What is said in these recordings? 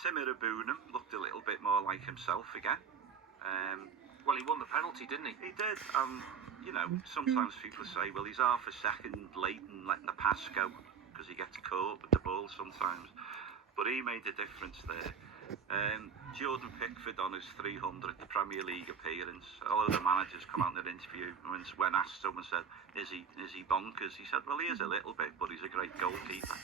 Tim Irabunum looked a little bit more like himself again. Well, he won the penalty, didn't he? He did. You know, sometimes people say, well, he's half a second late and letting the pass go because he gets caught with the ball sometimes. But he made a difference there. Jordan Pickford on his 300th Premier League appearance. All of the managers come out in an interview when asked, someone said, is he bonkers? He said, well, he is a little bit, but he's a great goalkeeper.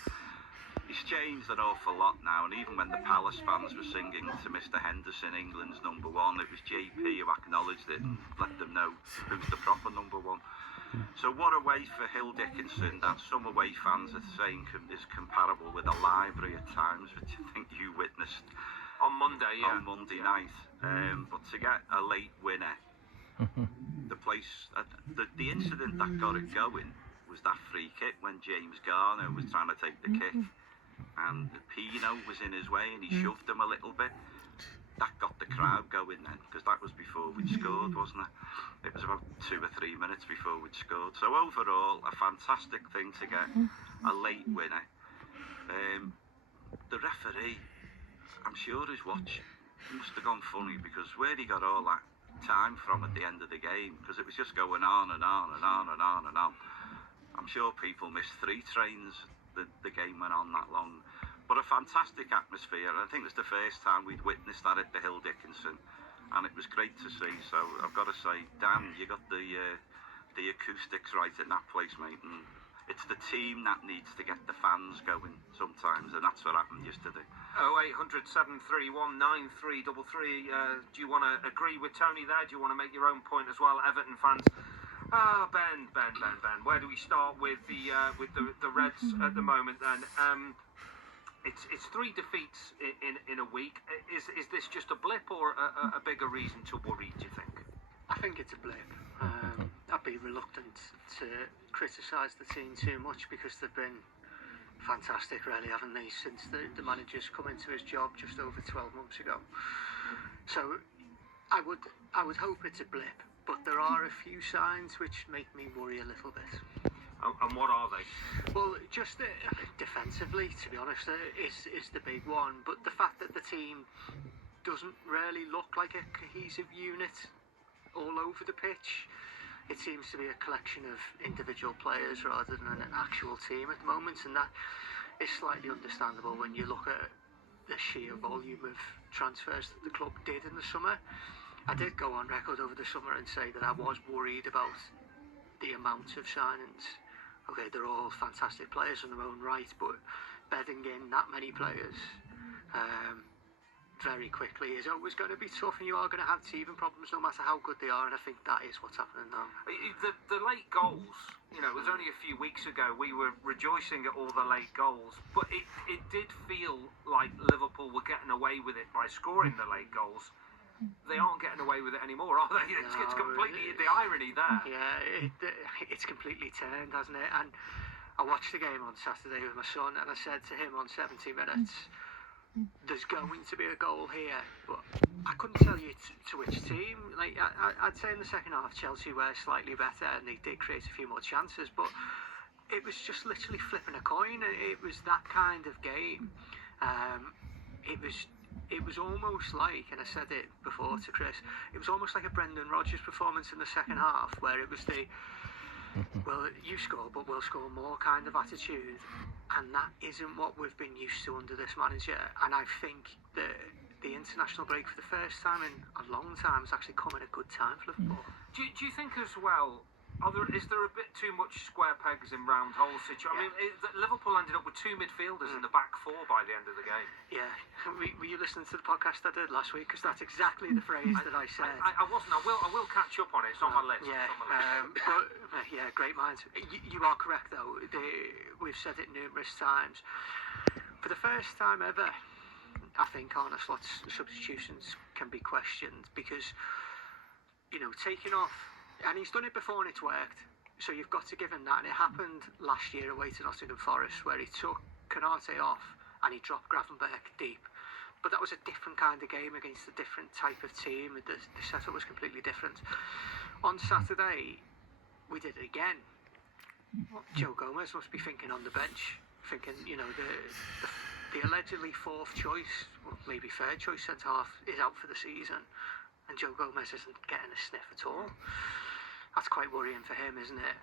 He's changed an awful lot now, and even when the Palace fans were singing to Mr. Henderson, England's number one, it was JP who acknowledged it and let them know who's the proper number one. So what a way for Hill Dickinson that some away fans are saying is comparable with a library at times, which I think you witnessed on Monday night. But to get a late winner, the place, the incident that got it going was that free kick when James Garner was trying to take the kick. And Pino was in his way and he shoved him a little bit. That got the crowd going then, because that was before we'd scored, wasn't it? It was about 2 or 3 minutes before we'd scored. So overall, a fantastic thing to get a late winner. The referee, I'm sure his watch must have gone funny, because where he got all that time from at the end of the game, because it was just going on and on and on and on and on. I'm sure people missed 3 trains. The game went on that long, but a fantastic atmosphere. I think it's the first time we'd witnessed that at the Hill Dickinson, and it was great to see. So I've got to say, Dan, you got the acoustics right in that place, mate. And it's the team that needs to get the fans going sometimes, and that's what happened yesterday. 0800 731 9333. Do you want to agree with Tony there? Do you want to make your own point as well, Everton fans? Ben. Where do we start with the Reds at the moment? Then it's 3 defeats in a week. Is this just a blip or a bigger reason to worry? Do you think? I think it's a blip. I'd be reluctant to criticise the team too much, because they've been fantastic, really, haven't they, since the manager's come into his job just over 12 months ago. So I would hope it's a blip. But there are a few signs which make me worry a little bit. And what are they? Well, just defensively, to be honest, is the big one. But the fact that the team doesn't really look like a cohesive unit all over the pitch. It seems to be a collection of individual players rather than an actual team at the moment. And that is slightly understandable when you look at the sheer volume of transfers that the club did in the summer. I did go on record over the summer and say that I was worried about the amount of signings. Okay, they're all fantastic players in their own right, but bedding in that many players very quickly is always going to be tough, and you are going to have teething problems no matter how good they are, and I think that is what's happening now. The late goals, you know, it was only a few weeks ago we were rejoicing at all the late goals, but it did feel like Liverpool were getting away with it by scoring the late goals. They aren't getting away with it anymore, are they? It's completely the irony there. Yeah, it's completely turned, hasn't it? And I watched the game on Saturday with my son, and I said to him on 70 minutes, there's going to be a goal here, but I couldn't tell you to which team. Like I'd say in the second half, Chelsea were slightly better, and they did create a few more chances, but it was just literally flipping a coin. It was that kind of game. It was almost like, and I said it before to Chris, it was almost like a Brendan Rodgers performance in the second half, where it was the, well, you score, but we'll score more kind of attitude. And that isn't what we've been used to under this manager. And I think that the international break for the first time in a long time has actually come at a good time for Liverpool. Do you think as well, is there a bit too much square pegs in round holes situation? I mean, Liverpool ended up with 2 midfielders in the back 4 by the end of the game. Yeah. Were you listening to the podcast I did last week? Because that's exactly the phrase that I said. I wasn't. I will catch up on it. It's on my list. Yeah. But yeah, great minds. You are correct, though. We've said it numerous times. For the first time ever, I think Arne Slot's substitutions can be questioned, because, you know, taking off. And he's done it before and it's worked, so you've got to give him that. And it happened last year away to Nottingham Forest, where he took Canate off and he dropped Gravenberch deep. But that was a different kind of game against a different type of team. The setup was completely different. On Saturday, we did it again. Joe Gomez must be thinking on the bench, thinking, you know, the the allegedly fourth choice, or maybe third choice centre half, is out for the season, and Joe Gomez isn't getting a sniff at all. That's quite worrying for him, isn't it?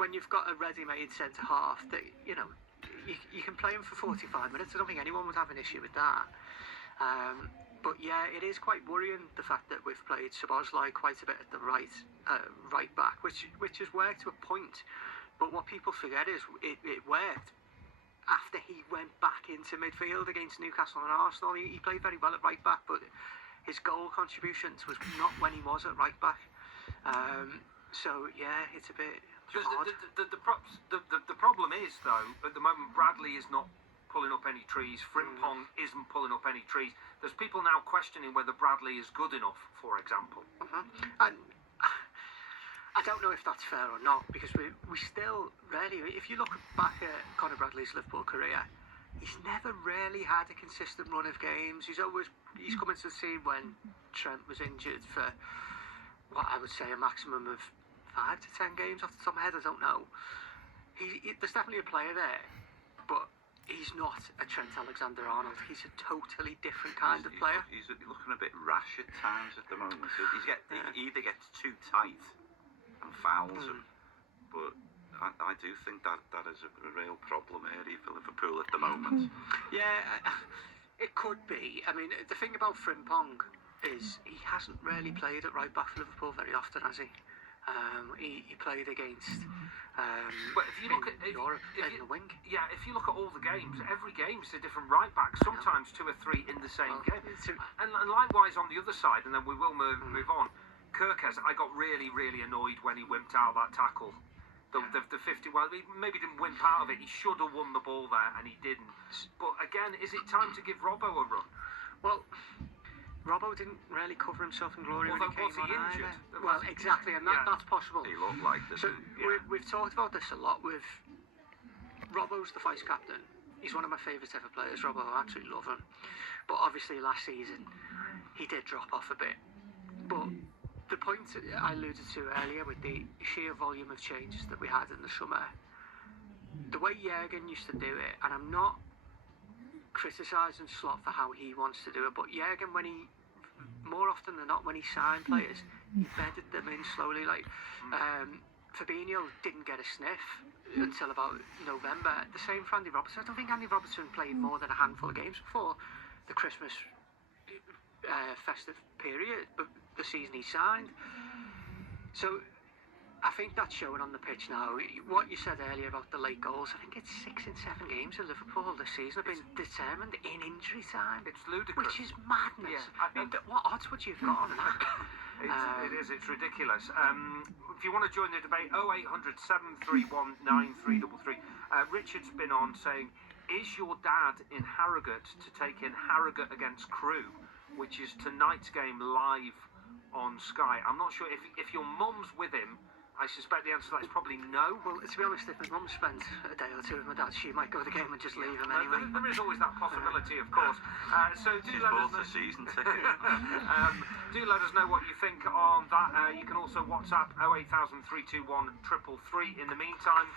When you've got a ready-made centre half that you can play him for 45 minutes. I don't think anyone would have an issue with that. But yeah, it is quite worrying the fact that we've played Szoboszlai quite a bit at the right back, which has worked to a point. But what people forget is it worked after he went back into midfield against Newcastle and Arsenal. He played very well at right back, but his goal contributions was not when he was at right back. So yeah, it's a bit hard. The problem is, though, at the moment Bradley is not pulling up any trees. Frimpong isn't pulling up any trees. There's people now questioning whether Bradley is good enough, for example. And I don't know if that's fair or not, because we still really, if you look back at Conor Bradley's Liverpool career, he's never really had a consistent run of games. He's come into the scene when Trent was injured for what I would say a maximum of 5 to 10 games off the top of my head. I don't know. There's definitely a player there, but he's not a Trent Alexander-Arnold. He's a totally different kind of player. He's looking a bit rash at times at the moment. He either gets too tight and fouls him, but I do think that is a real problem area for Liverpool at the moment. Yeah, it could be. I mean, the thing about Frimpong is he hasn't really played at right back for Liverpool very often, has he? He played against but if you look at Europe in the wing. Yeah, if you look at all the games, every game's a different right back. Sometimes 2 or 3 in the same game. And likewise on the other side, and then we will move on. Kirkes, I got really, really annoyed when he wimped out that tackle. The 50. Well, he maybe didn't wimp out of it. He should have won the ball there, and he didn't. But again, is it time to give Robbo a run? Well, Robbo didn't really cover himself in glory when he came on injured? either. Well, exactly, and that's possible. He looked like this. So we've talked about this a lot with Robbo's the vice captain. He's one of my favourite ever players, Robbo. I absolutely love him. But obviously last season he did drop off a bit. But the point I alluded to earlier with the sheer volume of changes that we had in the summer, the way Jurgen used to do it, and I'm not criticising Slot for how he wants to do it, but Jurgen, more often than not, when he signed players, he bedded them in slowly. Like Fabinho didn't get a sniff until about November. The same for Andy Robertson. I don't think Andy Robertson played more than a handful of games before the Christmas festive period, but the season he signed. So I think that's showing on the pitch now. What you said earlier about the late goals, I think it's 6 in 7 games in Liverpool this season have been determined in injury time. It's ludicrous. Which is madness. Yeah, I mean, what odds would you have got on that? It's ridiculous. If you want to join the debate, 0800 731 9333. Richard's been on saying, is your dad in Harrogate to take in Harrogate against Crewe, which is tonight's game live on Sky? I'm not sure if your mum's with him. I suspect the answer to that is probably no. Well, to be honest, if my mum spent a day or two with my dad, she might go to the game and just leave him anyway. There is always that possibility, of course. So do let us know. The season ticket. Do let us know what you think on that. You can also WhatsApp 08000 321 333. In the meantime,